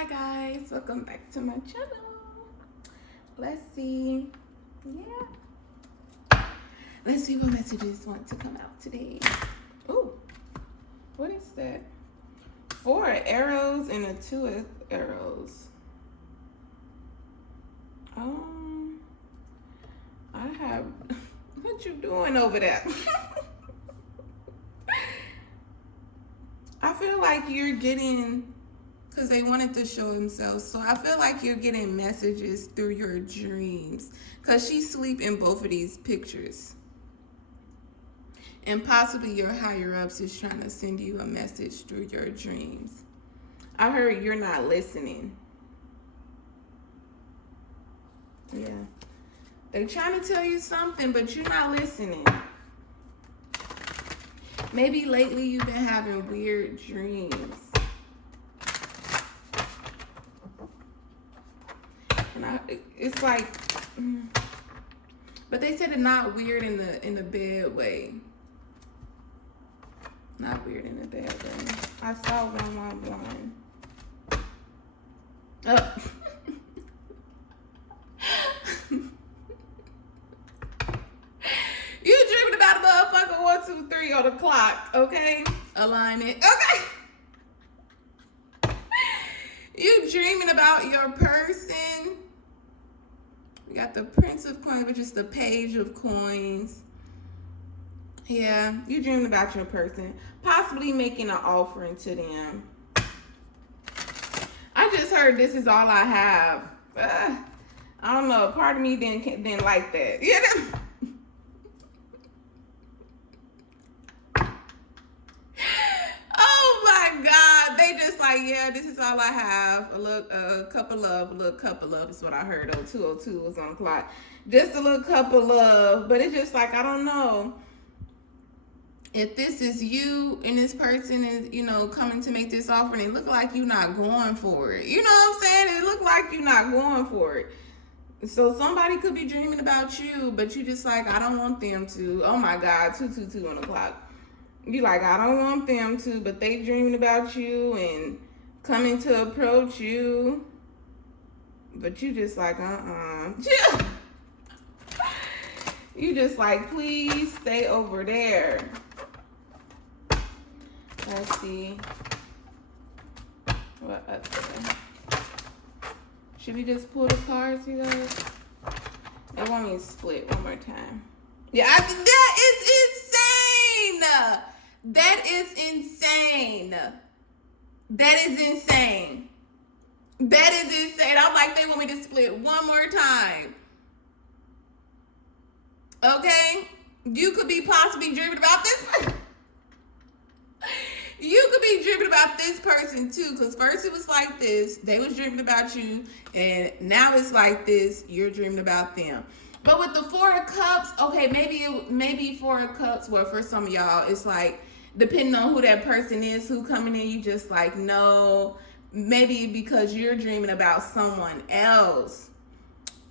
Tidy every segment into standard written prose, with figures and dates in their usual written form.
Hi guys, welcome back to my channel. Let's see. Let's see what messages want to come out today. Oh, what is that? 4 arrows and a 2 arrows. I have, what you doing over there? I feel like you're getting, because they wanted to show themselves, so I feel like you're getting messages through your dreams, because she's asleep in both of these pictures. And possibly your higher ups is trying to send you a message through your dreams. I heard you're not listening. Yeah. They're trying to tell you something, but you're not listening. Maybe lately you've been having weird dreams. And it's like, but they said it's not weird in the bad way. Not weird in the bad way. I saw 111. Oh. You dreaming about a motherfucker 1, 2, 3 on the clock, okay? Alignment, okay? You dreaming about your person. We got the Prince of Coins, which is the Page of Coins. Yeah, you dreaming about your person. Possibly making an offering to them. I just heard this is all I have. I don't know. Part of me didn't like that. You know? Oh my God. They just like, yeah, this is all I have. A cup of love. A little cup of love is what I heard. 202 was on the clock. Just a little cup of love. But it's just like, I don't know. If this is you and this person is, coming to make this offering, it look like you're not going for it. You know what I'm saying? It look like you're not going for it. So somebody could be dreaming about you, but you just like, I don't want them to. Oh my God, 222 on the clock. You like, I don't want them to, but they dreaming about you and coming to approach you. But you just like, You just like, please stay over there. Let's see. What other? Should we just pull the cards, you guys? They want me to split one more time. Yeah, that is insane. That is insane. That is insane. That is insane. I'm like, they want me to split one more time. Okay? You could be possibly dreaming about this person. You could be dreaming about this person too, because first it was like this, they was dreaming about you, and now it's like this, you're dreaming about them. But with the 4 of Cups, okay, maybe 4 of Cups, well, for some of y'all, it's like, depending on who that person is, who coming in, you just like, no, maybe because you're dreaming about someone else.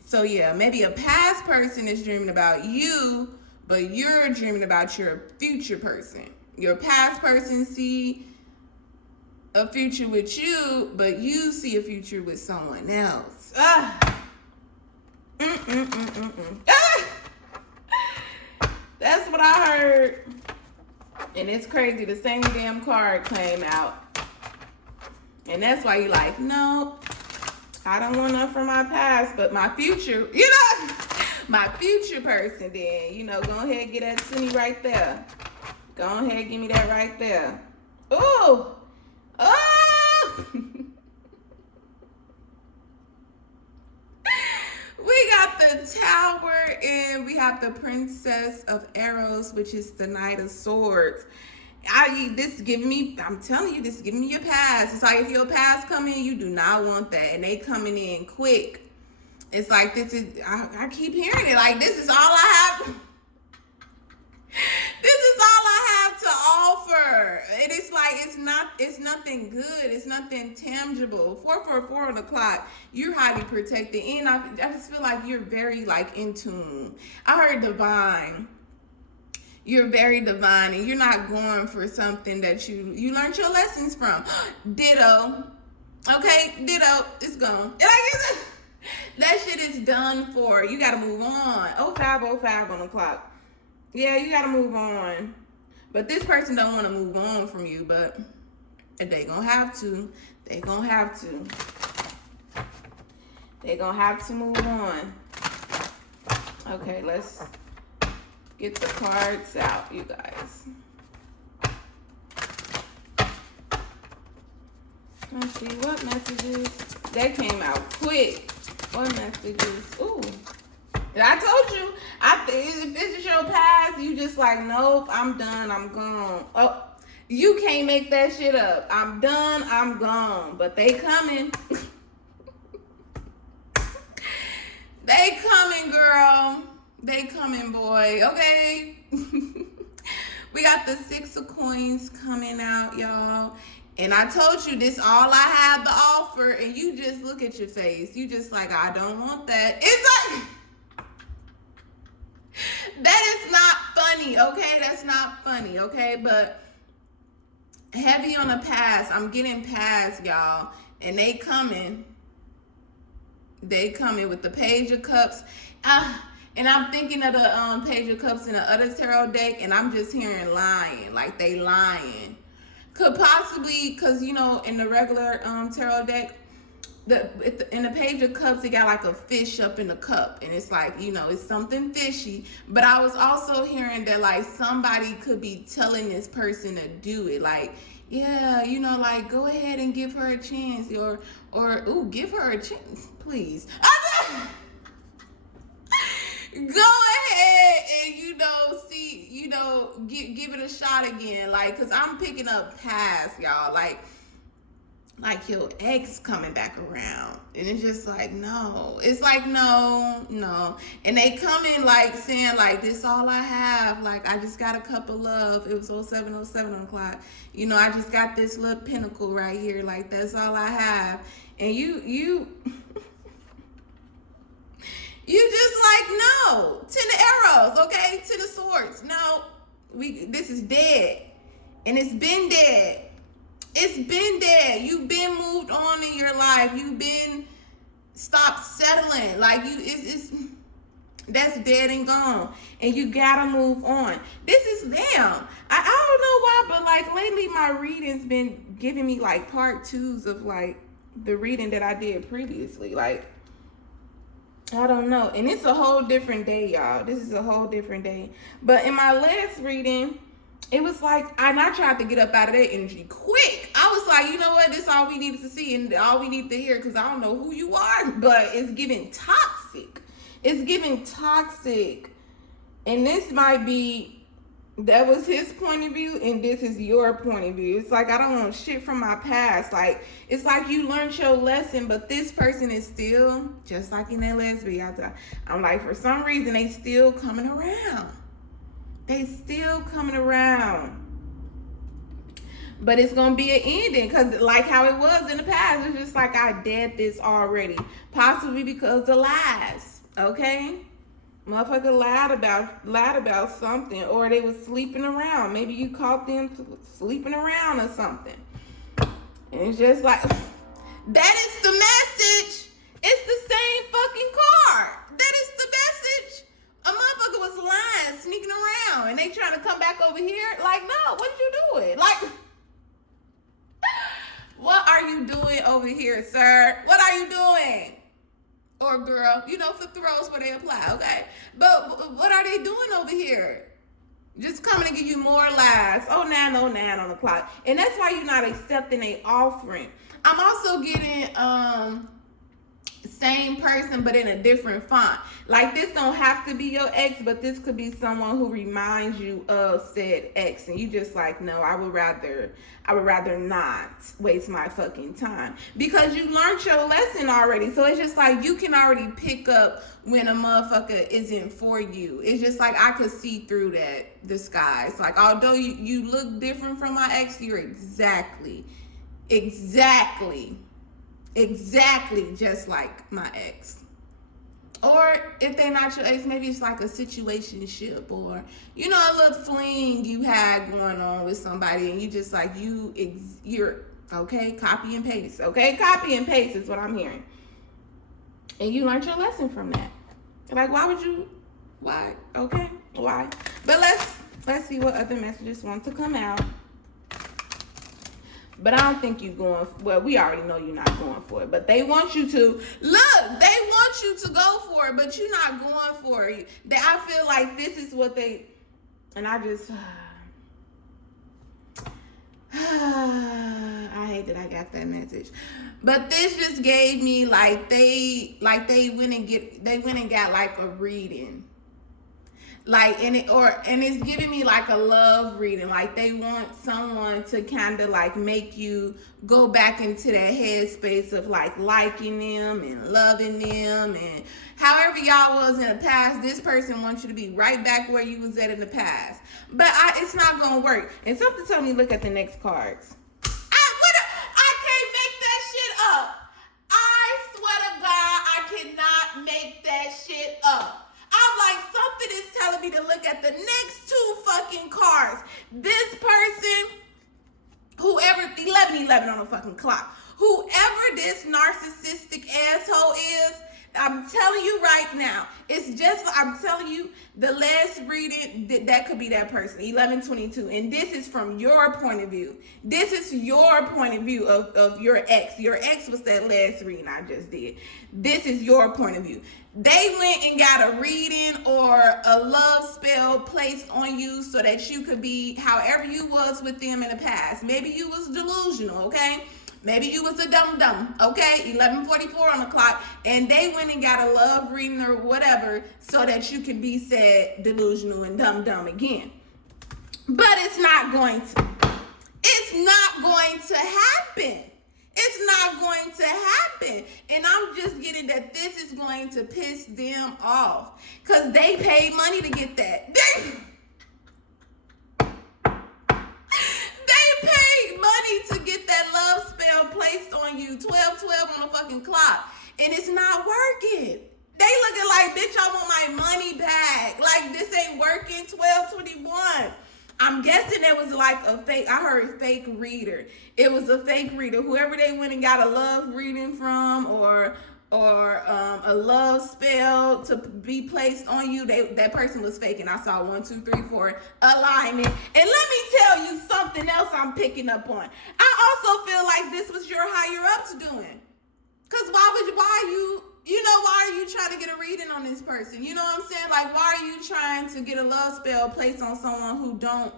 So yeah, maybe a past person is dreaming about you, but you're dreaming about your future person. Your past person see a future with you, but you see a future with someone else. That's what I heard. And it's crazy. The same damn card came out. And that's why you like, nope, I don't want nothing from my past, but my future, my future person then, go ahead and get that to me right there. Go ahead, give me that right there. Ooh! Oh! We got the Tower and we have the Princess of Arrows, which is the Knight of Swords. This is giving me, I'm telling you, this is giving me your past. It's like if your past come in, you do not want that. And they coming in quick. It's like this is, I keep hearing it. Like, this is all I have. This is all I have to offer. And it's like, it's nothing good. It's nothing tangible. 444 on the clock. You're highly protected. And I just feel like you're very like in tune. I heard divine. You're very divine and you're not going for something that you learned your lessons from. Ditto. Okay, ditto. It's gone. And that shit is done for. You gotta move on. 05:05 on the clock. Yeah, you gotta move on. But this person don't want to move on from you, but they gonna have to. They gonna have to. They gonna have to move on. Okay, let's get the cards out, you guys. Let's see what messages. They came out quick. What messages? Ooh. I told you. If this is your past, you just like, nope, I'm done, I'm gone. Oh, you can't make that shit up. I'm done, I'm gone. But they coming. They coming, girl. They coming, boy. Okay. We got the 6 of Coins coming out, y'all. And I told you this all I have to offer, and you just look at your face. You just like, I don't want that. It's like, that is not funny, okay? That's not funny, okay? But heavy on the past. I'm getting past, y'all. And they coming. They coming with the Page of Cups. And I'm thinking of the Page of Cups in the other tarot deck, and I'm just hearing lying. Like they lying. Could possibly, because, you know, in the regular tarot deck, in the Page of Cups, it got like a fish up in the cup. And it's like, you know, it's something fishy. But I was also hearing that, like, somebody could be telling this person to do it. Like, yeah, you know, like, go ahead and give her a chance. Or ooh, give her a chance, please. Go ahead and, you know, see, you know, give it a shot again. Like, because I'm picking up past, y'all. Like your ex coming back around. And it's just like, no. It's like, no. And they come in like saying, like, this all I have. Like, I just got a cup of love. It was 07:07 on the clock. You know, I just got this little pinnacle right here. Like, that's all I have. And you just like, no. 10 of arrows, okay? 10 of swords. No, this is dead. And it's been dead. It's been dead. You've been moved on in your life. You've been stopped settling. Like that's dead and gone. And you gotta move on. This is them. I don't know why, but like lately my reading's been giving me like part 2s of like the reading that I did previously. Like, I don't know. And it's a whole different day, y'all. This is a whole different day. But in my last reading, it was like, and I tried to get up out of that energy quick. I was like, you know what? This is all we needed to see and all we need to hear, because I don't know who you are, but it's giving toxic. It's giving toxic. And this might be, that was his point of view, and this is your point of view. It's like, I don't want shit from my past. Like, it's like you learned your lesson, but this person is still, just like in that last video, I'm like, for some reason, they still coming around. They still coming around. But it's going to be an ending, because like how it was in the past, it's just like, I did this already. Possibly because of lies, okay? Motherfucker lied about something, or they was sleeping around. Maybe you caught them sleeping around or something. And it's just like, that is the message. It's the same fucking card. That is the message. A motherfucker was lying, sneaking around, and they trying to come back over here. Like, no, what you doing? Like, what are you doing over here, sir? What are you doing? Or girl, you know, flip the roles where they apply, okay? But what are they doing over here? Just coming to give you more lies. 09:09 on the clock. And that's why you're not accepting a offering. I'm also getting same person but in a different font. Like, this don't have to be your ex, but this could be someone who reminds you of said ex, and you just like, no, I would rather not waste my fucking time, because you learned your lesson already. So it's just like, you can already pick up when a motherfucker isn't for you. It's just like, I could see through that disguise. Like, although you look different from my ex, you're exactly just like my ex. Or if they're not your ex, maybe it's like a situationship, or, you know, a little fling you had going on with somebody, and you just like, you're Okay, copy and paste. Okay, copy and paste is what I'm hearing. And you learned your lesson from that. Like, why would you? Why? Okay, why? But let's see what other messages want to come out. But I don't think you're going. Well, we already know you're not going for it. But they want you to. Look, they want you to go for it, but you're not going for it. I feel like this is what they. And I just. I hate that I got that message, but this just gave me like they went and got like a reading, like and it's giving me like a love reading, like they want someone to kind of like make you go back into that headspace of like liking them and loving them, and however y'all was in the past, this person wants you to be right back where you was at in the past. But it's not gonna work. And something told me look at the next cards. I can't make that shit up. I swear to God, I cannot make that shit up. I'm like, something is telling me to look at the next two fucking cards. This person, whoever, 11:11 on the fucking clock, whoever this narcissistic asshole is, I'm telling you right now, it's just, I'm telling you, the last reading, that could be that person, 11:22. And this is from your point of view. This is your point of view of your ex. Your ex was that last reading I just did. This is your point of view. They went and got a reading or a love spell placed on you so that you could be however you was with them in the past. Maybe you was delusional, okay? Maybe you was a dum-dum, okay? 11:44 on the clock, and they went and got a love reading or whatever so that you can be said delusional and dum-dum again. But it's not going to. It's not going to happen. It's not going to happen. And I'm just getting that this is going to piss them off because they paid money to get that. They paid money to get that love spell placed on you, 12:12 on the fucking clock, and it's not working. They looking like, bitch, I want my money back. Like, this ain't working, 12:21. I'm guessing it was like a fake, I heard fake reader. It was a fake reader. Whoever they went and got a love reading from or a love spell to be placed on you, that person was faking. I saw 1, 2, 3, 4 alignment. And let me tell you something else I'm picking up on. I also feel like this was your higher ups doing. Because why are you trying to get a reading on this person? You know what I'm saying? Like, why are you trying to get a love spell placed on someone who don't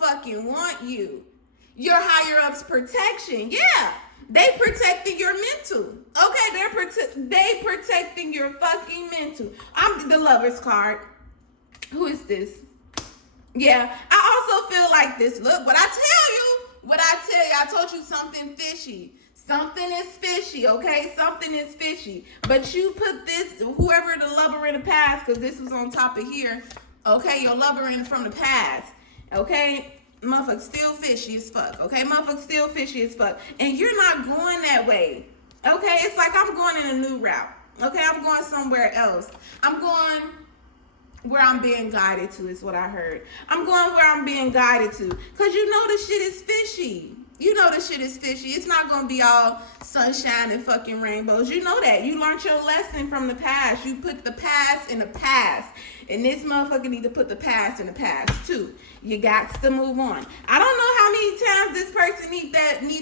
fucking want you? Your higher ups protection. Yeah. They protecting your mental. Okay, they protecting your fucking mental. I'm the Lover's card. Who is this? Yeah, I also feel like this. Look, what I tell you, I told you something fishy. Something is fishy, okay? Something is fishy. But you put this, whoever the lover in the past, because this was on top of here, okay? Your lover in from the past, okay? Motherfucker still fishy as fuck, okay? Motherfucker still fishy as fuck. And you're not going that way, okay? It's like I'm going in a new route, okay? I'm going somewhere else. I'm going where I'm being guided to is what I heard. I'm going where I'm being guided to. Because you know the shit is fishy. You know the shit is fishy. It's not going to be all sunshine and fucking rainbows. You know that. You learned your lesson from the past. You put the past in the past. And this motherfucker need to put the past in the past too. You got to move on. I don't know how many times this person need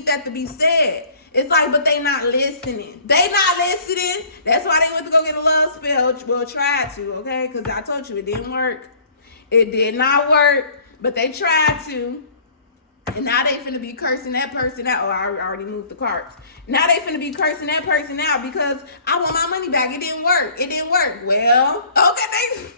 that to be said. It's like, but they not listening. They not listening. That's why they went to go get a love spell. Well, tried to, okay? Because I told you it didn't work. It did not work. But they tried to. And now they finna be cursing that person out. Oh, I already moved the cards. Now they finna be cursing that person out because I want my money back. It didn't work. It didn't work. Well, okay, it's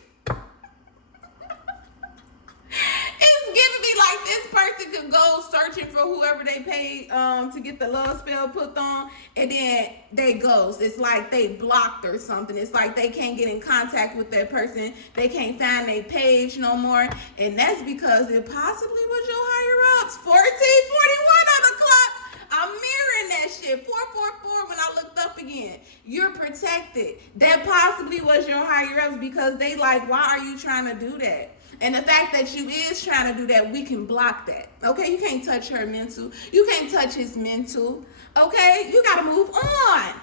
giving me like this person could go searching for whoever they paid to get the love spell put on, and then they ghost. It's like they blocked or something. It's like they can't get in contact with that person. They can't find their page no more, and that's because it possibly was your higher ups. 14:41 on the clock. I'm mirroring that shit. 444 when I looked up again. You're protected. That possibly was your higher ups because they like, why are you trying to do that? And the fact that you is trying to do that, we can block that. Okay, you can't touch her mental. You can't touch his mental. Okay, you gotta move on.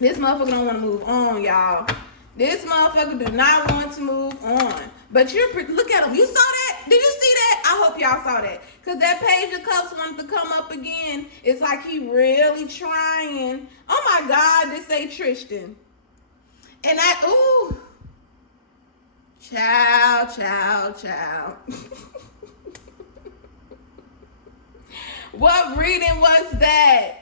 This motherfucker don't want to move on, y'all. This motherfucker do not want to move on. But look at him. You saw that? Did you see that? I hope y'all saw that. Because that Page of Cups wanted to come up again. It's like he really trying. Oh my God, this ain't Tristan. And that, ooh. Child. What reading was that?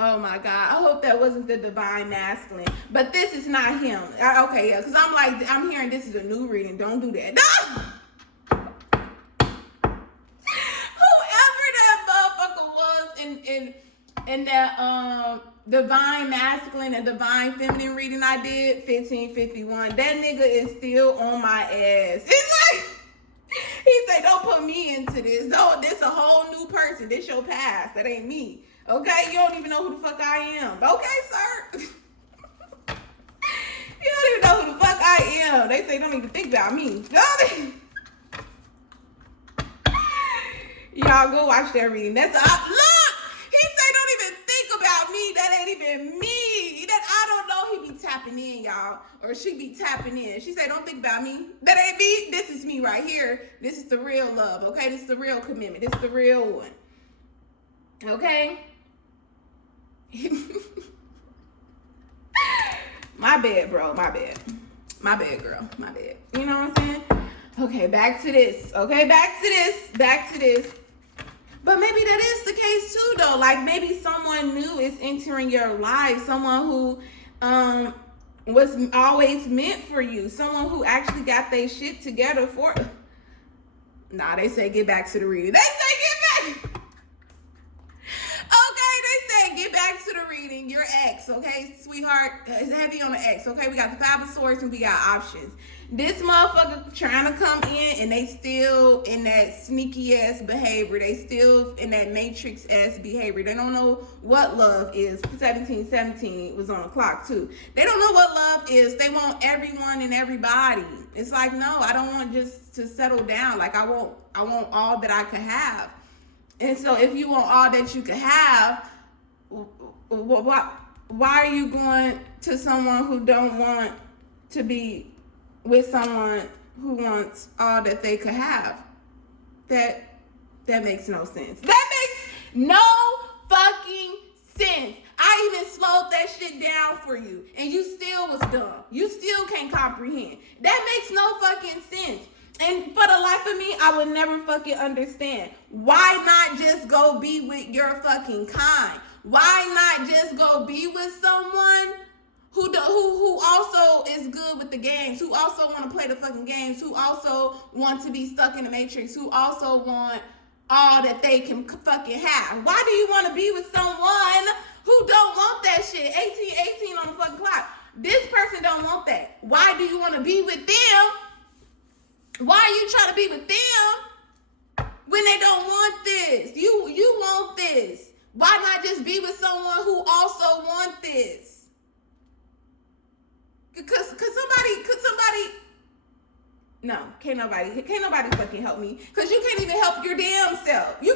Oh my God, I hope that wasn't the Divine Masculine. But this is not him. Okay, yeah, because I'm hearing this is a new reading. Don't do that. No! Whoever that motherfucker was in that Divine Masculine and Divine Feminine reading I did, 1551, that nigga is still on my ass. It's like, he say, don't put me into this. No, this a whole new person. This your past. That ain't me. Okay, you don't even know who the fuck I am. Okay, sir. You don't even know who the fuck I am. They say don't even think about me. Y'all go watch that reading. That's look. He say don't even think about me. That ain't even me. That I don't know. He be tapping in, y'all, or she be tapping in. She say don't think about me. That ain't me. This is me right here. This is the real love. Okay, this is the real commitment. This is the real one. Okay. My bad, bro. My bad, girl. My bad. You know what I'm saying? Okay, back to this. Back to this. But maybe that is the case too, though. Like maybe someone new is entering your life. Someone who was always meant for you. Someone who actually got their shit together for. Nah, they say get back to the reading. They say get back. Get back to the reading. Your ex, okay, sweetheart, is heavy on the ex, okay? We got the Five of Swords and we got options. This motherfucker trying to come in and they still in that sneaky ass behavior. They still in that matrix ass behavior. They don't know what love is. 1717 was on the clock too. They don't know what love is. They want everyone and everybody. It's like, no, I don't want just to settle down. Like I want all that I could have. And so if you want all that you could have, why are you going to someone who don't want to be with someone who wants all that they could have? That makes no sense. That makes no fucking sense. I even slowed that shit down for you and you still was dumb. You still can't comprehend. That makes no fucking sense. And for the life of me, I would never fucking understand. Why not just go be with your fucking kind? Why not just go be with someone who also is good with the games, who also want to play the fucking games, who also want to be stuck in the matrix, who also want all that they can fucking have? Why do you want to be with someone who don't want that shit? 18 on the fucking clock. This person don't want that. Why do you want to be with them? Why are you trying to be with them when they don't want this? You want this. Why not just be with someone who also want this? Could somebody no, can't nobody fucking help me. Cause you can't even help your damn self. I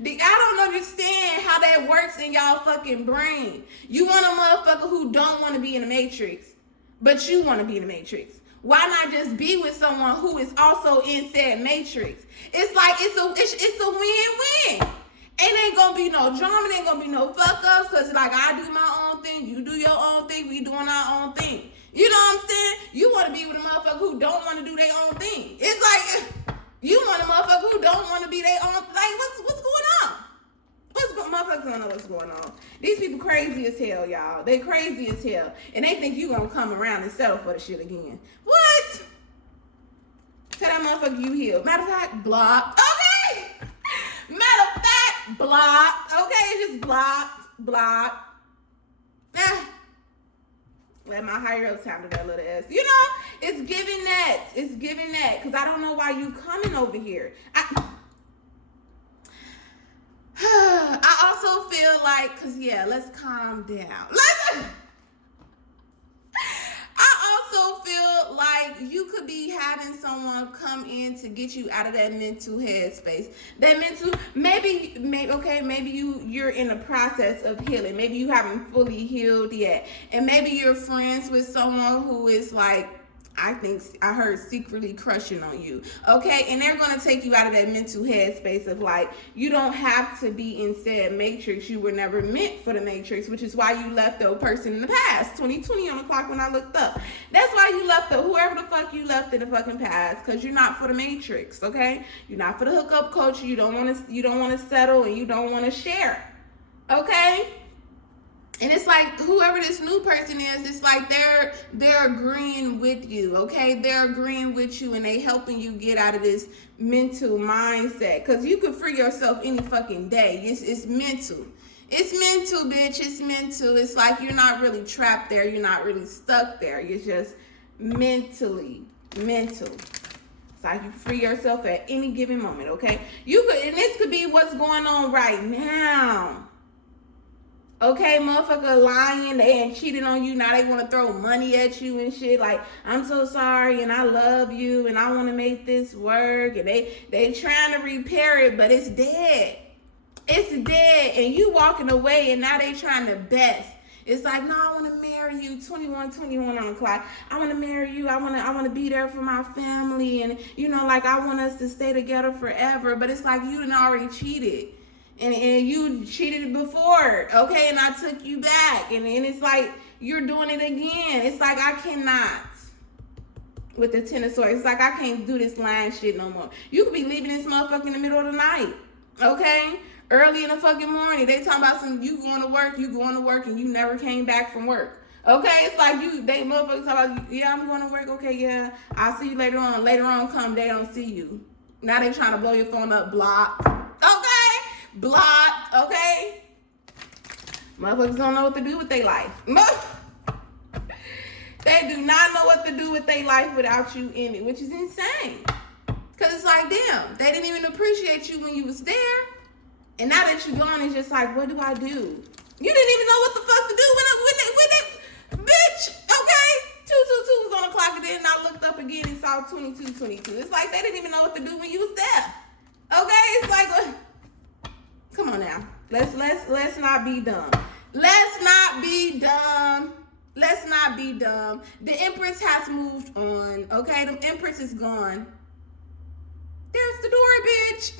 don't understand how that works in y'all fucking brain. You want a motherfucker who don't want to be in the matrix, but you want to be in the matrix. Why not just be with someone who is also in said matrix? It's like it's a win-win. Ain't gonna be no drama, ain't gonna be no fuck ups, cause like I do my own thing, you do your own thing, we doing our own thing. You know what I'm saying? You wanna be with a motherfucker who don't wanna do their own thing. It's like you want a motherfucker who don't wanna be their own, like what's going on? Motherfuckers don't know what's going on. These people crazy as hell, y'all. They crazy as hell. And they think you gonna come around and settle for the shit again. What? Tell that motherfucker you healed. Matter of fact, block. Okay. Matter of fact, block. Okay, it's just block. Let my higher ups handle that little ass. You know, it's giving that. Because I don't know why you coming over here. I also feel like, because, yeah, let's calm down. I in to get you out of that mental headspace. That mental, maybe you're in a process of healing. Maybe you haven't fully healed yet. And maybe you're friends with someone who is like, I heard secretly crushing on you. Okay? And they're going to take you out of that mental headspace of like, you don't have to be in said matrix. You were never meant for the matrix, which is why you left the person in the past. 2020 on the clock when I looked up. That's why you left whoever the fuck you left in the fucking past, because you're not for the matrix. Okay? You're not for the hookup culture. You don't want to settle, and you don't want to share. Okay? And it's like whoever this new person is, it's like they're agreeing with you, okay? They're agreeing with you, and they helping you get out of this mental mindset. Because you could free yourself any fucking day. It's mental. It's mental, bitch. It's mental. It's like you're not really trapped there. You're not really stuck there. You're just mentally mental. It's like you free yourself at any given moment, okay? You could, and this could be what's going on right now. Okay, motherfucker lying, they ain't cheated on you, now they want to throw money at you and shit, like, I'm so sorry, and I love you, and I want to make this work, and they trying to repair it, but it's dead. It's dead, and you walking away, and now they trying to best. It's like, no, I want to marry you, 21 on the clock. I want to marry you, I want to be there for my family, and, you know, like, I want us to stay together forever, but it's like you done already cheated. And you cheated before, okay? And I took you back. And it's like you're doing it again. It's like I cannot. With the Ten of Swords. It's like I can't do this lying shit no more. You could be leaving this motherfucker in the middle of the night, okay? Early in the fucking morning. They talking about you going to work, and you never came back from work. Okay? It's like they motherfuckers talking about, yeah, I'm going to work. Okay, yeah, I'll see you later on. Later on come, they don't see you. Now they trying to blow your phone up, blocked. Okay? Blocked, okay? Motherfuckers don't know what to do with their life. They do not know what to do with their life without you in it, which is insane. Because it's like, damn, they didn't even appreciate you when you was there. And now that you're gone, it's just like, what do I do? You didn't even know what the fuck to do when it bitch, okay? 222 was on the clock, and then I looked up again and saw 2222. It's like they didn't even know what to do when you was there. Okay? It's like, come on now. Let's not be dumb. Let's not be dumb. Let's not be dumb. The Empress has moved on. Okay? The Empress is gone. There's the door, bitch.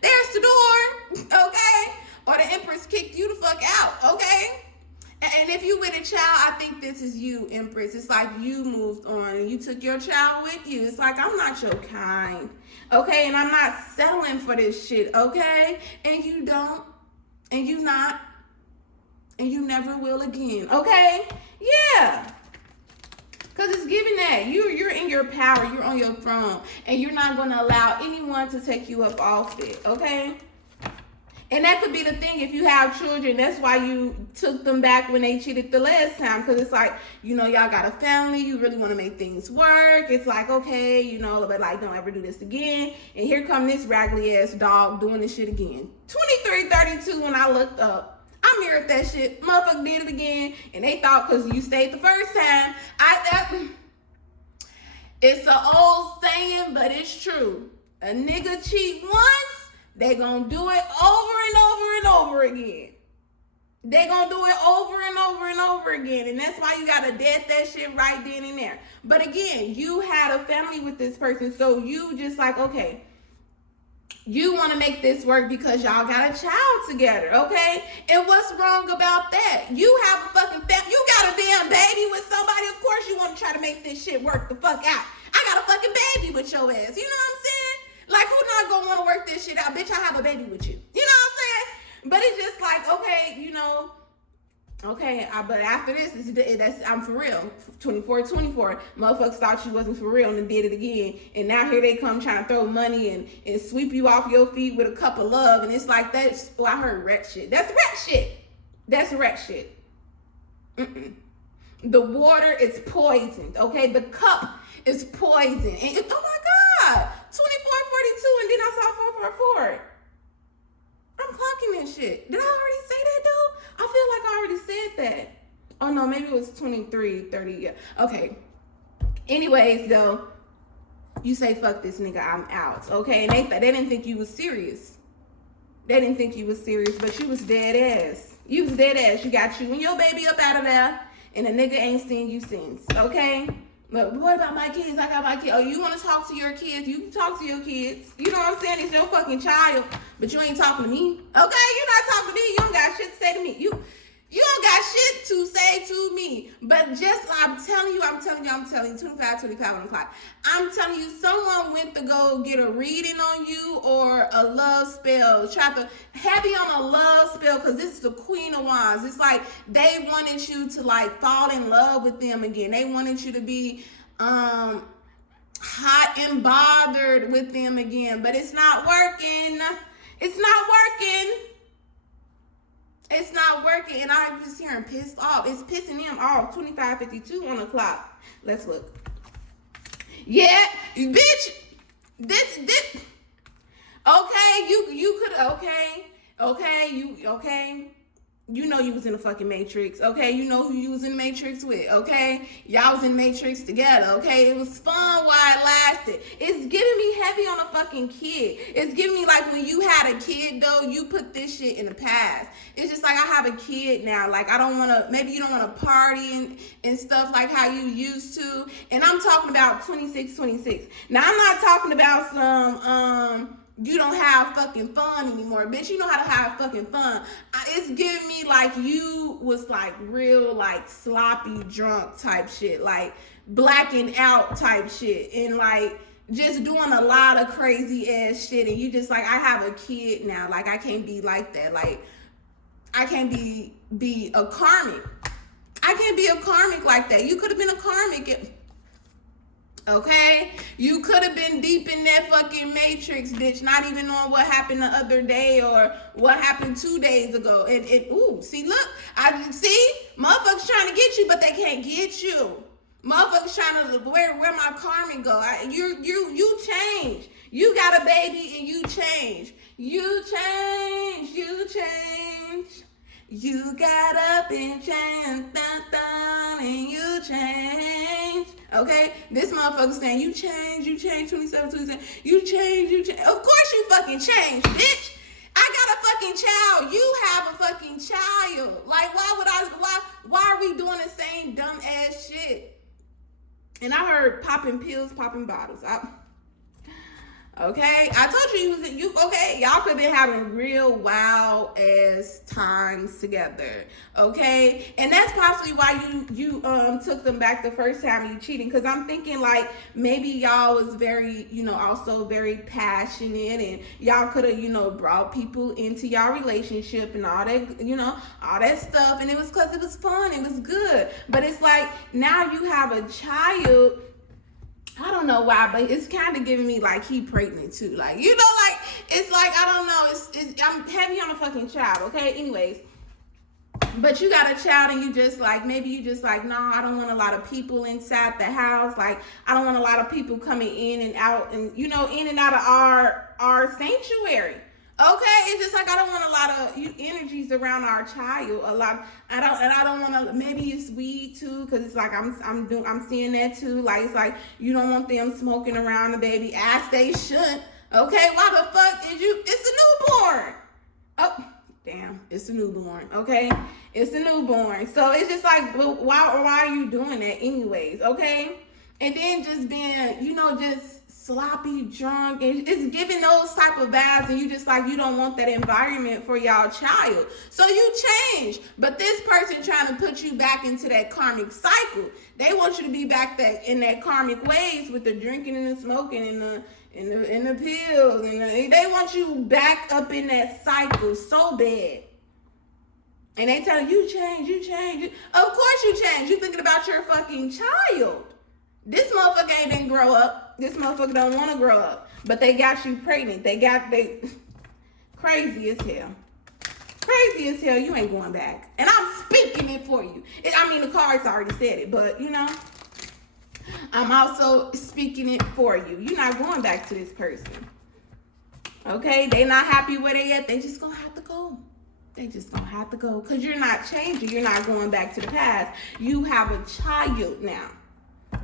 There's the door. Okay? Or the Empress kicked you the fuck out. Okay? And if you with a child, I think this is you, Empress. It's like you moved on and you took your child with you. It's like, I'm not your kind. Okay? And I'm not settling for this shit. Okay? And you don't. And you not. And you never will again. Okay? Yeah. Because it's giving that. You're in your power. You're on your throne. And you're not going to allow anyone to take you up off it. Okay? And that could be the thing if you have children. That's why you took them back when they cheated the last time. Because it's like, you know, y'all got a family. You really want to make things work. It's like, okay, you know, but like, don't ever do this again. And here come this raggedy ass dog doing this shit again. 2332 when I looked up. I mirrored that shit. Motherfucker did it again. And they thought because you stayed the first time. It's an old saying, but it's true. A nigga cheat once, they gonna do it over and over and over again. They gonna do it over and over and over again. And that's why you gotta dead that shit right then and there. But again, you had a family with this person. So you just like, okay, you want to make this work because y'all got a child together, okay? And what's wrong about that? You have a fucking family. You got a damn baby with somebody. Of course you want to try to make this shit work the fuck out. I got a fucking baby with your ass. You know what I'm saying? Like, who not gonna want to work this shit out? Bitch, I have a baby with you. You know what I'm saying? But it's just like, okay, you know, okay, but after this, I'm for real. 24, motherfuckers thought you wasn't for real and then did it again. And now here they come trying to throw money and sweep you off your feet with a cup of love. And it's like, I heard wreck shit. That's wreck shit. That's wreck shit. The water is poisoned, okay? The cup is poisoned. And oh my God, 2442, and then I saw 444. I'm clocking that shit. Did I already say that though? I feel like I already said that. Oh no, maybe it was 2330. Yeah. Okay. Anyways, though, you say, fuck this nigga, I'm out. Okay? And they didn't think you was serious. They didn't think you was serious, but you was dead ass. You was dead ass. You got you and your baby up out of there, and the nigga ain't seen you since. Okay? But what about my kids? I got my kids. Oh, you want to talk to your kids? You can talk to your kids. You know what I'm saying? It's your fucking child, but you ain't talking to me. Okay? You're not talking to me. You don't got shit to say to me. You don't got shit to say to me. But just, I'm telling you, 25 on the clock. I'm telling you, someone went to go get a reading on you or a love spell. Try to heavy on a love spell, because this is the Queen of Wands. It's like they wanted you to like fall in love with them again. They wanted you to be hot and bothered with them again. But it's not working. It's not working. It's not working, and I'm just hearing pissed off. It's pissing him off. 25:52 on the clock. Let's look. Yeah, bitch. This. Okay, you could. Okay. You know you was in the fucking Matrix, okay? You know who you was in the Matrix with, okay? Y'all was in the Matrix together, okay? It was fun while it lasted. It's giving me heavy on a fucking kid. It's giving me like when you had a kid, though, you put this shit in the past. It's just like I have a kid now. Like I don't want to, maybe you don't want to party and stuff like how you used to. And I'm talking about 26. Now, I'm not talking about some, you don't have fucking fun anymore, bitch. You know how to have fucking fun. It's giving me like you was like real like sloppy drunk type shit, like blacking out type shit, and like just doing a lot of crazy ass shit. And you just like, I have a kid now. Like I can't be like that. Like I can't be a karmic. I can't be a karmic like that. You could have been a karmic. Okay, you could have been deep in that fucking Matrix, bitch, not even knowing what happened the other day or what happened 2 days ago. Ooh, see, look, motherfuckers trying to get you, but they can't get you. Motherfuckers trying to, where my karma go? You change. You got a baby and you change. You change. You got up and changed, and you change. Okay? This motherfucker saying, you change, 27, you change. Of course you fucking change, bitch. I got a fucking child. You have a fucking child. Like, why are we doing the same dumb ass shit? And I heard popping pills, popping bottles. Okay, I told you okay, y'all could be having real wild ass times together. Okay, and that's possibly why you took them back the first time you cheating, because I'm thinking like maybe y'all was very, also very passionate, and y'all could have, brought people into y'all relationship and all that, all that stuff, and it was because it was fun, it was good. But it's like now you have a child. I don't know why, but it's kind of giving me like he pregnant too. Like, like, it's like, I don't know. I'm heavy on a fucking child, okay? Anyways, but you got a child and you just like, maybe you just like, no, I don't want a lot of people inside the house. Like, I don't want a lot of people coming in and out and, in and out of our sanctuary. Okay, it's just like I don't want a lot of energies around our child. I don't want to. Maybe it's weed too, because it's like I'm seeing that too. Like it's like you don't want them smoking around the baby as they should. Okay, why the fuck is you? It's a newborn. Oh, damn, it's a newborn. Okay, it's a newborn. So it's just like, well, why are you doing that anyways? Okay, and then just being, just sloppy drunk, and it's giving those type of vibes, and you just like, you don't want that environment for y'all child, so you change. But this person trying to put you back into that karmic cycle. They want you to be back in that karmic ways with the drinking and the smoking and the pills, and they want you back up in that cycle so bad. And they tell you change. Of course you change. You thinking about your fucking child. This motherfucker ain't didn't grow up. This motherfucker don't want to grow up. But they got you pregnant. They crazy as hell. Crazy as hell. You ain't going back. And I'm speaking it for you. The cards already said it. But, I'm also speaking it for you. You're not going back to this person. Okay? They not happy where they at. They just gonna have to go. Because you're not changing. You're not going back to the past. You have a child now.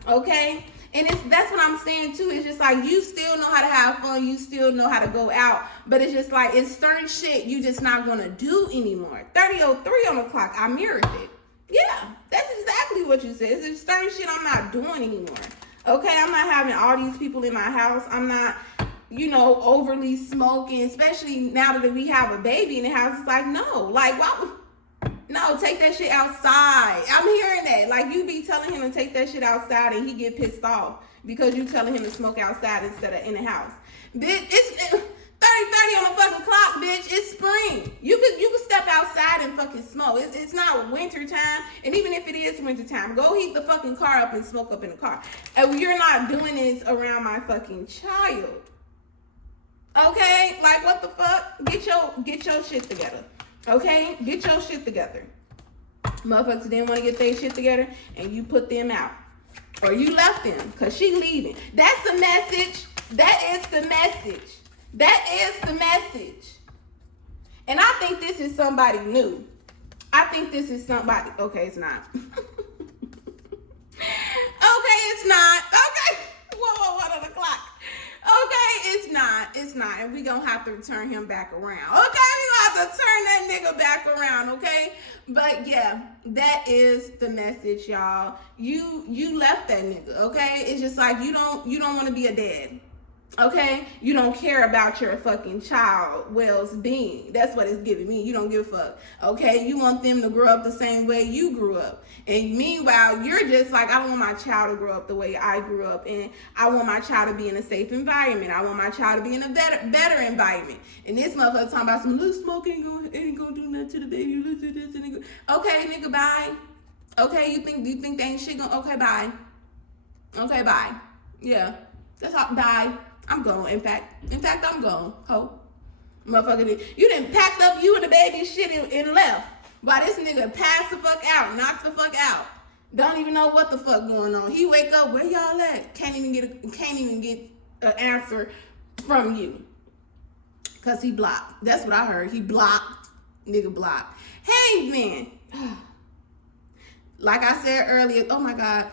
Okay? And that's what I'm saying too. It's just like you still know how to have fun, you still know how to go out, but it's just like it's certain shit you just not gonna do anymore. 30:03 on the clock, I mirrored it. Yeah, that's exactly what you said. It's certain shit I'm not doing anymore. Okay, I'm not having all these people in my house. I'm not, overly smoking, especially now that we have a baby in the house. It's like, no, like, why? No, take that shit outside. I'm hearing that. Like, you be telling him to take that shit outside and he get pissed off because you telling him to smoke outside instead of in the house. Bitch, it's 30:30 on the fucking clock, bitch. It's spring. You could step outside and fucking smoke. It's not winter time. And even if it is winter time, go heat the fucking car up and smoke up in the car. And you're not doing this around my fucking child. Okay? Like, what the fuck? Get your shit together. Okay? Get your shit together. Motherfuckers didn't want to get their shit together and you put them out. Or you left them because she leaving. That's the message. That is the message. That is the message. And I think this is somebody new. I think this is somebody. Okay, it's not. Okay, it's not. Okay. Whoa, what on the clock? Okay, it's not, and we gonna have to turn him back around. Okay, we gonna have to turn that nigga back around, okay? But yeah, that is the message, y'all. You left that nigga, okay? It's just like you don't want to be a dad. Okay, you don't care about your fucking child well's being. That's what it's giving me. You don't give a fuck. Okay, you want them to grow up the same way you grew up, and meanwhile you're just like, I don't want my child to grow up the way I grew up, and I want my child to be in a safe environment. I want my child to be in a better environment. And this motherfucker talking about some little smoke ain't gonna do nothing to the baby. Okay, nigga, bye. Okay, you think they ain't shit gonna? Okay, bye. Okay, bye. Yeah, that's all. Bye. I'm gone. In fact, I'm gone. Ho. Motherfucker, you done packed up you and the baby shit and left. While this nigga passed the fuck out, knocked the fuck out. Don't even know what the fuck going on. He wake up, where y'all at? Can't even get an answer from you. Cause he blocked. That's what I heard. He blocked. Nigga blocked. Hey man. Like I said earlier, oh my God.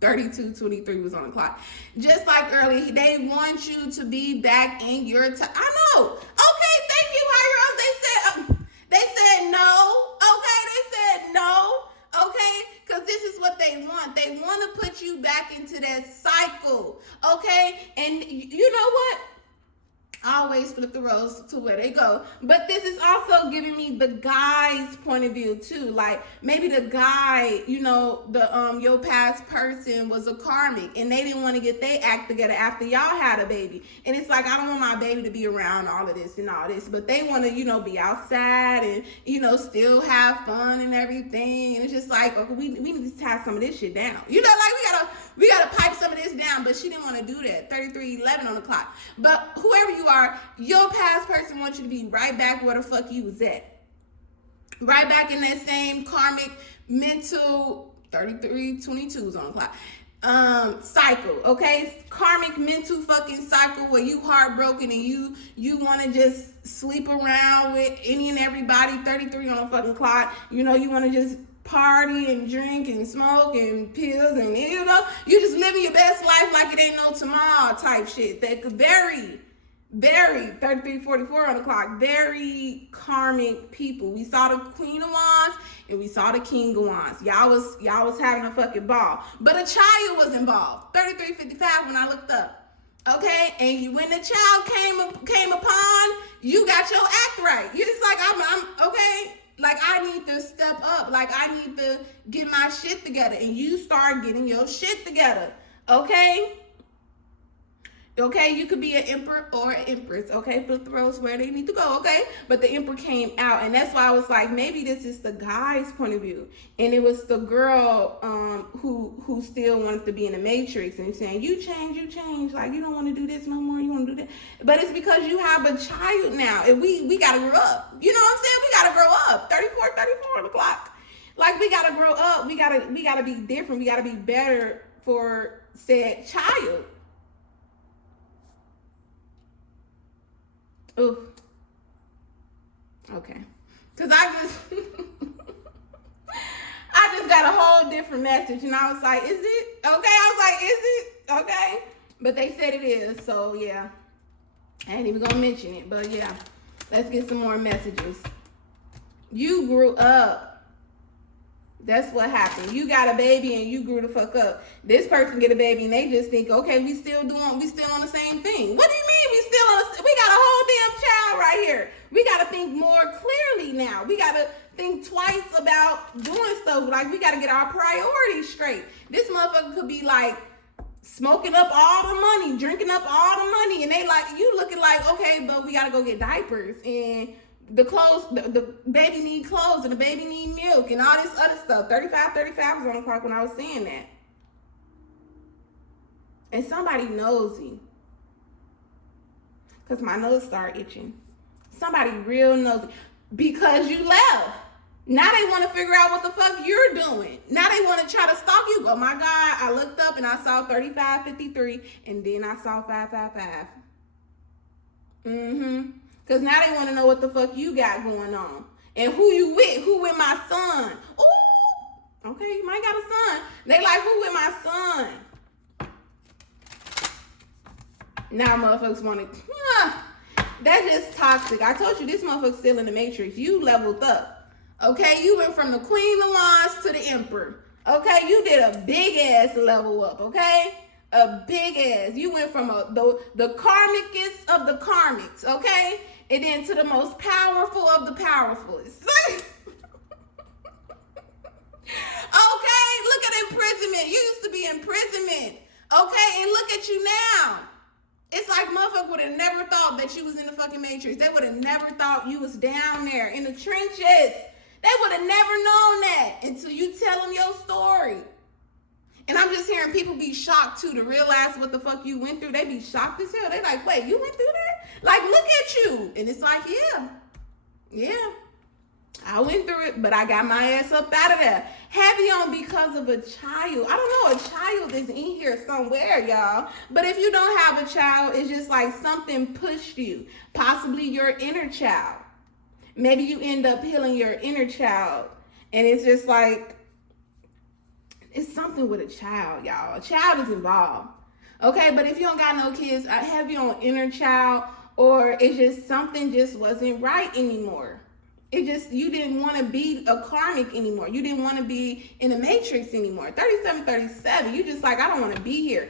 32:23 was on the clock. Just like earlier, they want you to be back in your time. I know. Okay, thank you, higher ups. They said no. Okay, they said no. Okay, because this is what they want. They want to put you back into that cycle. Okay, and you know what? I always flip the roles to where they go. But this is also giving me the guy's point of view too. Like maybe the guy, your past person was a karmic and they didn't want to get their act together after y'all had a baby. And it's like, I don't want my baby to be around all of this and all this. But they want to, be outside and, still have fun and everything. And it's just like, okay, we need to tie some of this shit down. Like we gotta pipe some of this down, but she didn't want to do that. 33:11 on the clock. But whoever you are, your past person wants you to be right back where the fuck you was at. Right back in that same karmic mental 33:22 on the clock. Cycle, okay? Karmic mental fucking cycle where you heartbroken and you want to just sleep around with any and everybody. 33 on the fucking clock. You want to just party and drink and smoke and pills and you just living your best life like it ain't no tomorrow type shit. That could very 33:44 on the clock. Very karmic people. We saw the Queen of Wands and we saw the King of Wands. Y'all was having a fucking ball, but a child was involved. 33:55 when I looked up. Okay, and when the child came upon, you got your act right. You're just like I'm okay. Like, I need to step up. Like, I need to get my shit together. And you start getting your shit together. Okay? Okay, you could be an emperor or an empress. Okay, put the roles where they need to go. Okay? But the emperor came out. And that's why I was like, maybe this is the guy's point of view. And it was the girl who still wanted to be in the matrix and saying, you change. Like, you don't want to do this no more. You want to do that. But it's because you have a child now. And we got to grow up. You know what I'm saying? We got to grow up. 34 on the clock. Like, we got to grow up. We got to be different. We got to be better for said child. Ooh. Okay. Because I just got a whole different message, and I was like, is it? Okay, I was like, is it? Okay. But they said it is, so yeah. I ain't even gonna mention it, but yeah. Let's get some more messages. You grew up. That's what happened. You got a baby and you grew the fuck up. This person get a baby and they just think, okay, we still on the same thing. What do you mean we got a whole damn child right here. We got to think more clearly now. We got to think twice about doing stuff. Like, we got to get our priorities straight. This motherfucker could be like smoking up all the money, drinking up all the money, and they like, you looking like, okay, but we got to go get diapers, and the clothes, the baby need clothes, and the baby need milk, and all this other stuff. 35 was on the clock when I was saying that. And somebody nosy. Because my nose started itching. Somebody real nosy. Because you left. Now they want to figure out what the fuck you're doing. Now they want to try to stalk you. Oh my God, I looked up and I saw 3553, and then I saw 555. Because now they want to know what the fuck you got going on. And who you with? Who with my son? Ooh, okay, you might got a son. They like, who with my son? Now motherfuckers want to, that's just toxic. I told you this motherfucker's still in the matrix. You leveled up. Okay, you went from the Queen of Wands to the Emperor. Okay, you did a big ass level up, okay? A big ass. You went from the karmicest of the karmics, okay? And then to the most powerful of the powerfuls. Okay, look at imprisonment. You used to be imprisonment. Okay, and look at you now. It's like motherfucker would have never thought that you was in the fucking matrix. They would have never thought you was down there in the trenches. They would have never known that until you tell them your story. And I'm just hearing people be shocked too to realize what the fuck you went through. They be shocked as hell. They like, wait, you went through that? Like, look at you. And it's like, yeah. I went through it, but I got my ass up out of there. Heavy on because of a child. I don't know, a child is in here somewhere, y'all. But if you don't have a child, it's just like something pushed you. Possibly your inner child. Maybe you end up healing your inner child. And it's just like, it's something with a child, y'all. A child is involved. Okay, but if you don't got no kids, heavy on inner child, or it's just something just wasn't right anymore. It just, you didn't want to be a karmic anymore. You didn't want to be in the matrix anymore. 37, you just like, I don't want to be here.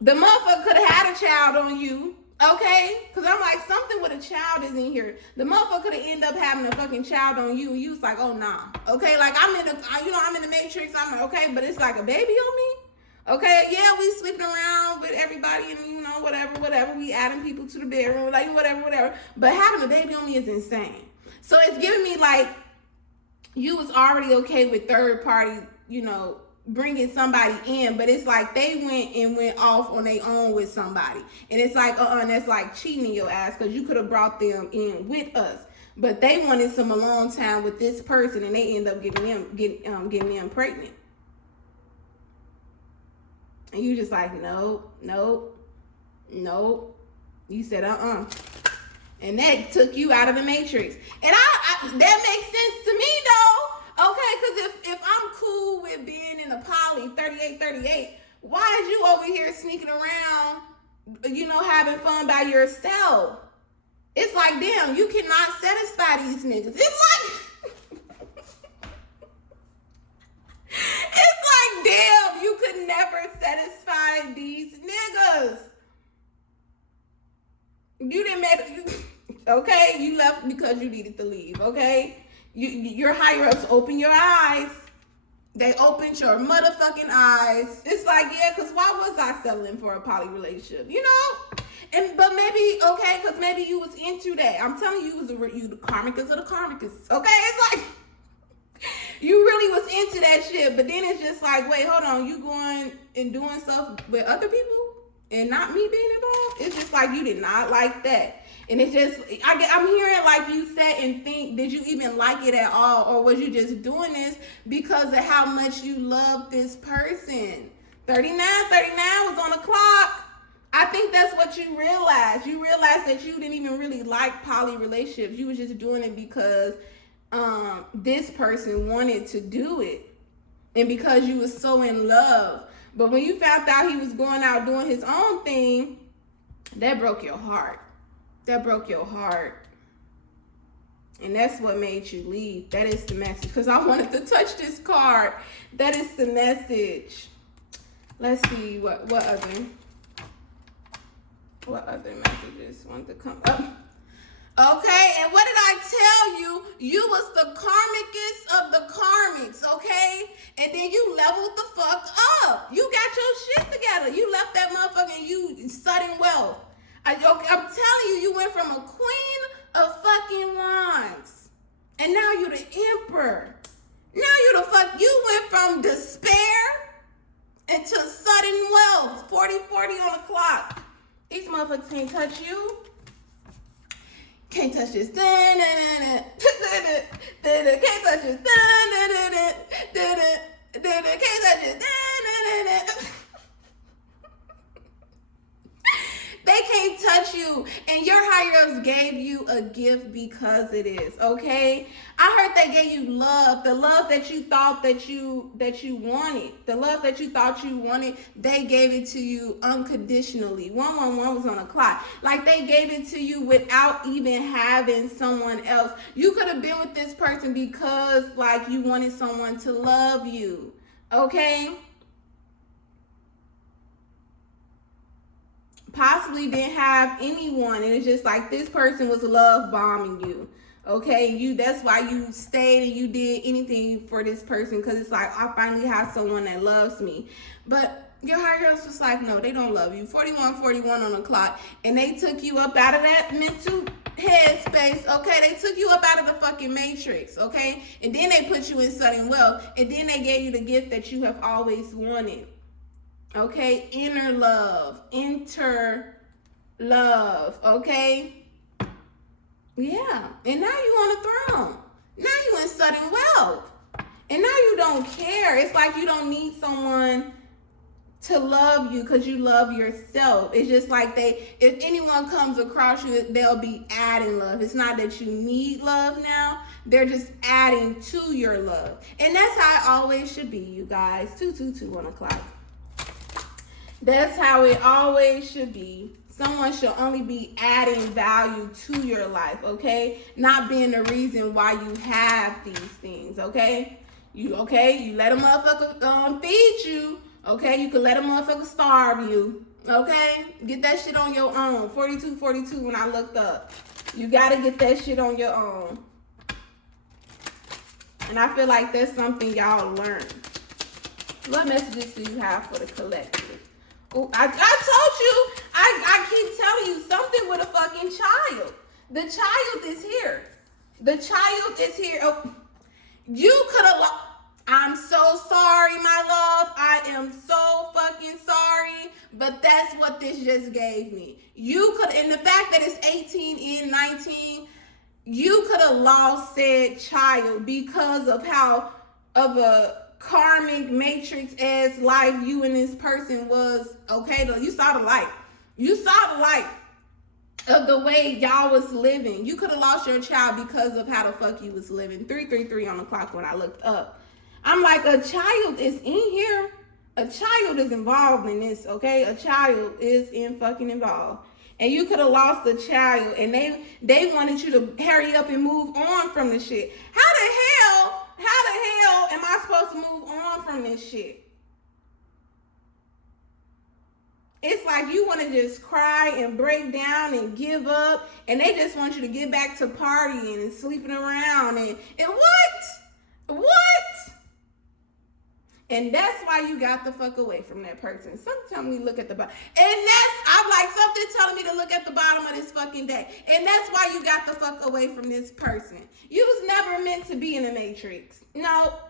The motherfucker could have had a child on you, okay? Because I'm like, something with a child is in here. The motherfucker could have ended up having a fucking child on you, and you was like, oh, nah. Okay, like, I'm in the matrix. I'm like, okay, but it's like a baby on me? Okay, yeah, we sleeping around with everybody and, whatever. We adding people to the bedroom, like, whatever. But having a baby on me is insane. So it's giving me like you was already okay with third party, bringing somebody in, but it's like they went off on their own with somebody. And it's like, that's like cheating your ass because you could have brought them in with us. But they wanted some alone time with this person and they end up getting them pregnant. And you just like, nope. You said, And that took you out of the matrix. And that makes sense to me, though. Okay, because if I'm cool with being in a poly 38, why is you over here sneaking around, having fun by yourself? It's like, damn, you cannot satisfy these niggas. It's like, damn, you could never satisfy these niggas. You didn't make okay, you left because you needed to leave, okay? Your higher ups open your eyes. They opened your motherfucking eyes. It's like, yeah, because why was I settling for a poly relationship, But maybe, okay, because maybe you was into that. I'm telling you, you the karmicest of the karmicest, okay? It's like, you really was into that shit, but then it's just like, wait, hold on, you going and doing stuff with other people? And not me being involved? It's just like you did not like that. And it's just, I'm hearing like you sat and think, did you even like it at all? Or was you just doing this because of how much you love this person? 39 was on the clock. I think that's what you realized. You realized that you didn't even really like poly relationships. You was just doing it because this person wanted to do it. and because you was so in love. But when you found out he was going out doing his own thing, that broke your heart. That broke your heart. And that's what made you leave. That is the message. Because I wanted to touch this card. That is the message. Let's see what other messages want to come up. Okay, and what did I tell you? You was the karmicest of the karmics, okay? And then you leveled the fuck up. You got your shit together. You left that motherfucker and you sudden wealth. I'm telling you, you went from a queen of fucking wands. And now you're the emperor. Now you went from despair into sudden wealth. 40-40 on the clock. These motherfuckers can't touch you. Can't touch this. Can't touch this. Can't touch this. They can't touch you, and your higher ups gave you a gift because it is, okay? I heard they gave you love, the love that you thought that you wanted, the love that you thought you wanted. They gave it to you unconditionally. 111 was on the clock. Like, they gave it to you without even having someone else. You could have been with this person because, like, you wanted someone to love you, okay? Possibly didn't have anyone, and it's just like this person was love bombing you, okay? That's why you stayed and you did anything for this person, because it's like, I finally have someone that loves me. But your higher ups was like, no, they don't love you. 41-41 on the clock, and they took you up out of that mental headspace, okay? They took you up out of the fucking matrix, okay? And then they put you in sudden wealth, and then they gave you the gift that you have always wanted. Okay, inner love, okay? Yeah, and now you on the throne. Now you in sudden wealth. And now you don't care. It's like you don't need someone to love you because you love yourself. It's just like if anyone comes across you, they'll be adding love. It's not that you need love now. They're just adding to your love. And that's how it always should be, you guys. 222 on the clock. That's how it always should be. Someone should only be adding value to your life, okay? Not being the reason why you have these things, okay? You let a motherfucker feed you, okay? You can let a motherfucker starve you, okay? Get that shit on your own. 42-42 when I looked up. You gotta get that shit on your own. And I feel like that's something y'all learn. What messages do you have for the collective? Oh, I told you, I keep telling you something with a fucking child. The child is here. The child is here. Oh, you could have, I'm so sorry, my love. I am so fucking sorry. But that's what this just gave me. You could, and the fact that it's 18 and 19, you could have lost said child because of how, of a karmic matrix as life you and this person was, okay? You saw the light. You saw the light of the way y'all was living. You could have lost your child because of how the fuck you was living. 333 on the clock when I looked up. I'm like, a child is in here. A child is involved in this, okay? A child is involved. And you could have lost a child, and they wanted you to hurry up and move on from the shit. How the hell am I supposed to move on from this shit? It's like you want to just cry and break down and give up, and they just want you to get back to partying and sleeping around and what? And that's why you got the fuck away from that person. Sometimes we look at the bottom. And I'm like, something telling me to look at the bottom of this fucking day. And that's why you got the fuck away from this person. You was never meant to be in the matrix. No.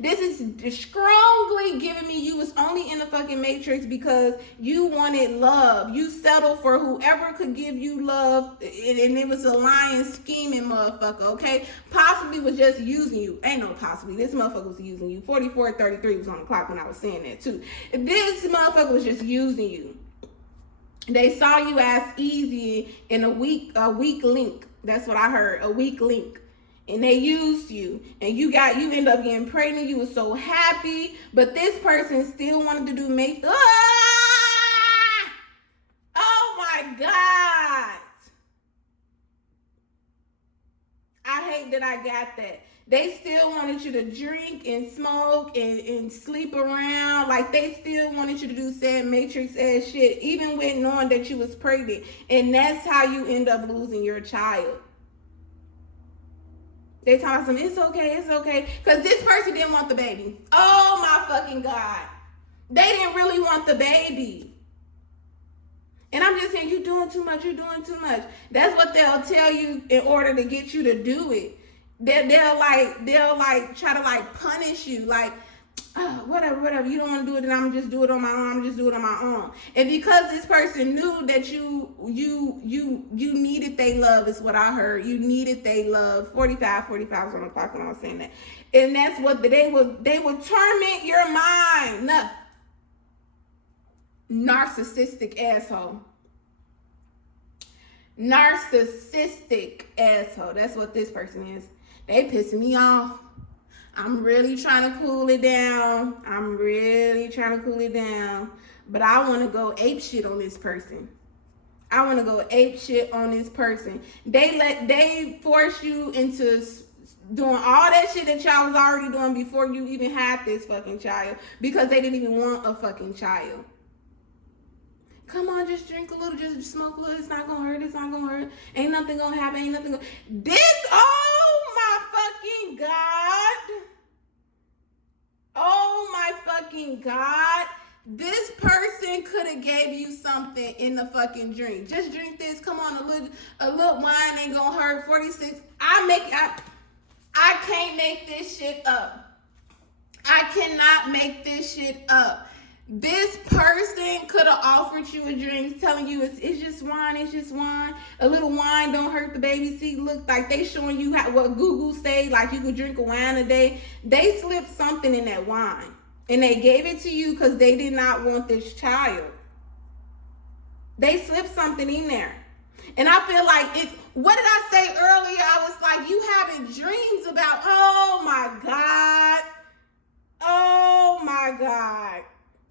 This is strongly giving me you was only in the fucking matrix because you wanted love. You settled for whoever could give you love. And it was a lying, scheming motherfucker, okay? Possibly was just using you. Ain't no possibly. This motherfucker was using you. 44-33 was on the clock when I was saying that too. This motherfucker was just using you. They saw you as easy in a weak link. That's what I heard, a weak link. and they used you, and you end up getting pregnant. You were so happy, but this person still wanted to do make. Oh my God! I hate that I got that. They still wanted you to drink and smoke and sleep around. Like, they still wanted you to do sad matrix ass shit, even with knowing that you was pregnant. And that's how you end up losing your child. They talk about something, it's okay. Because this person didn't want the baby. Oh my fucking God. They didn't really want the baby. And I'm just saying, you're doing too much. That's what they'll tell you in order to get you to do it. They'll try to punish you, like, oh, whatever, you don't want to do it, then I'm just do it on my own. And because this person knew that you needed they love, is what I heard. You needed they love. 45 was on the clock when I was saying that. And that's what they would torment your mind. Narcissistic asshole. That's what this person is. They pissing me off. I'm really trying to cool it down. But I want to go ape shit on this person. They force you into doing all that shit that y'all was already doing before you even had this fucking child, because they didn't even want a fucking child. Come on, just drink a little, just smoke a little. It's not gonna hurt. Ain't nothing gonna happen. Oh my fucking God. Oh my fucking God. This person could have gave you something in the fucking drink. Just drink this. Come on, a little wine ain't gonna hurt. 46. I can't make this shit up. I cannot make this shit up. This person could have offered you a drink, telling you it's just wine. A little wine don't hurt the baby. See, look, like they showing you what Google say, like you could drink a wine a day. They slipped something in that wine, and they gave it to you because they did not want this child. They slipped something in there. And I feel like what did I say earlier? I was like, you having dreams about, oh my God.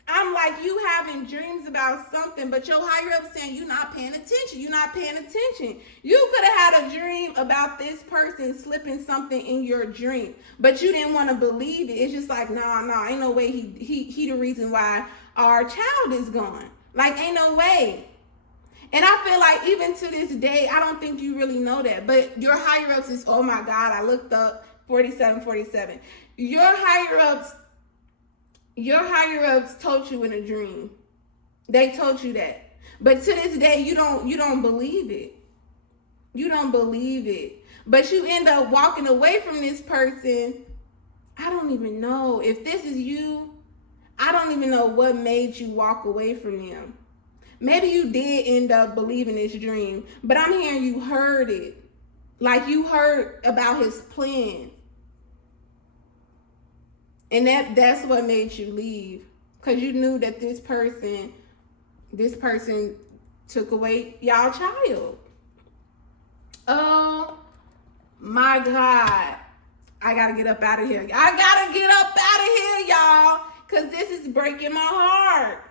I'm like, you having dreams about something, but your higher up saying you're not paying attention. You could have had a dream about this person slipping something in your dream, but you didn't want to believe it. It's just like, no, ain't no way he the reason why our child is gone. Like, ain't no way. And I feel like even to this day, I don't think you really know that, but your higher ups is, oh my God, I looked up 47. Your higher ups told you in a dream. They told you that. But to this day, you don't believe it. But you end up walking away from this person. I don't even know. If this is you, I don't even know what made you walk away from them. Maybe you did end up believing this dream, but I'm hearing you heard it. Like you heard about his plan. And that's what made you leave. Because you knew that this person took away y'all child. Oh my God. I gotta get up out of here. Y'all. Because this is breaking my heart.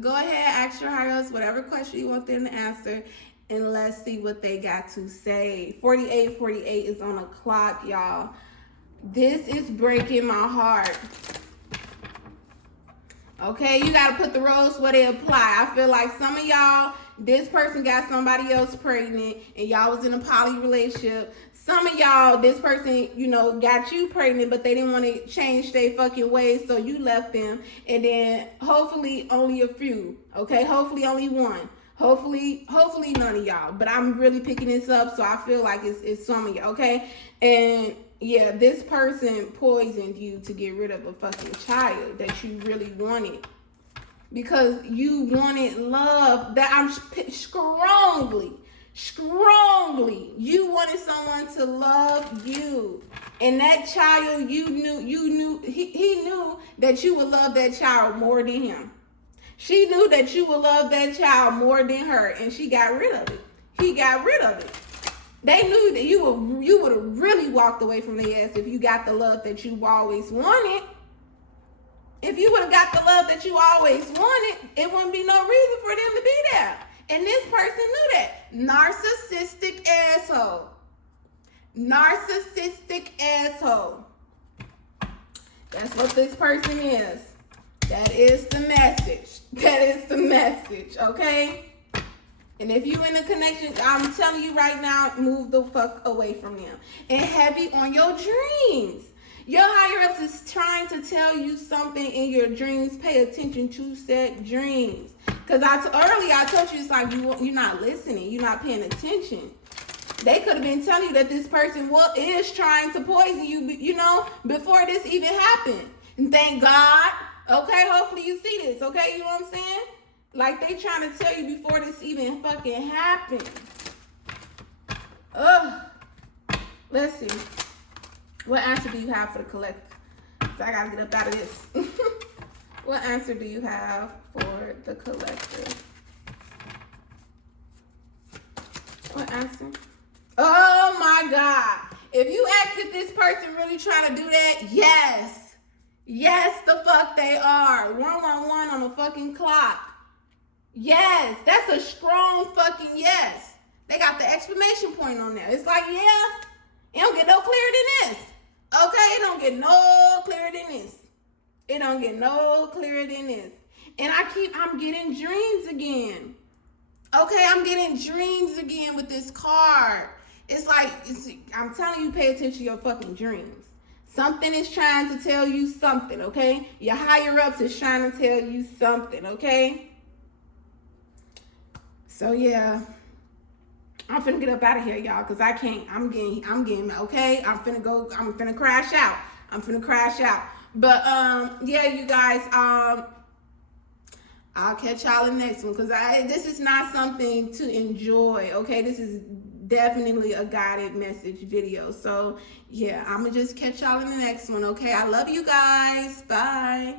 Go ahead, ask your higher ups whatever question you want them to answer. And let's see what they got to say. 48 is on the clock, y'all. This is breaking my heart. Okay, you got to put the roles where they apply. I feel like some of y'all, this person got somebody else pregnant and y'all was in a poly relationship. Some of y'all, this person, got you pregnant, but they didn't want to change their fucking ways, so you left them. And then hopefully only a few, okay? Hopefully only one. Hopefully none of y'all. But I'm really picking this up, so I feel like it's some of y'all, okay? And yeah, this person poisoned you to get rid of a fucking child that you really wanted. Because you wanted love that I'm strongly, you wanted someone to love you. And that child, he knew that you would love that child more than him. She knew that you would love that child more than her, and she got rid of it. He got rid of it. They knew that you would have really walked away from their ass if you got the love that you always wanted. If you would have got the love that you always wanted, it wouldn't be no reason for them to be there. And this person knew that. Narcissistic asshole. Narcissistic asshole. That's what this person is. That is the message. That is the message, okay? And if you in a connection, I'm telling you right now, move the fuck away from them. And heavy on your dreams. Your higher ups is trying to tell you something in your dreams. Pay attention to said dreams. Because earlier I told you, it's like you're not listening. You're not paying attention. They could have been telling you that this person is trying to poison you, you know, before this even happened. And thank God. Okay, hopefully you see this. Okay, you know what I'm saying? Like they trying to tell you before this even fucking happened. Ugh. Let's see. What answer do you have for the collective? So I gotta get up out of this. What answer do you have for the collective? What answer? Oh my God. If you ask if this person really trying to do that, yes. Yes, the fuck they are. 111 on the fucking clock. Yes, that's a strong fucking yes. They got the exclamation point on there. It's like, yeah, it don't get no clearer than this. Okay, it don't get no clearer than this. It don't get no clearer than this. And I'm getting dreams again. Okay, I'm getting dreams again with this card. It's like, I'm telling you, pay attention to your fucking dreams. Something is trying to tell you something, okay? Your higher ups is trying to tell you something, okay? So yeah, I'm finna get up out of here, y'all, because I can't. I'm getting, okay? I'm finna crash out. But yeah, you guys, I'll catch y'all in the next one, because this is not something to enjoy, okay? This is definitely a guided message video. So yeah, I'm gonna just catch y'all in the next one, okay? I love you guys. Bye.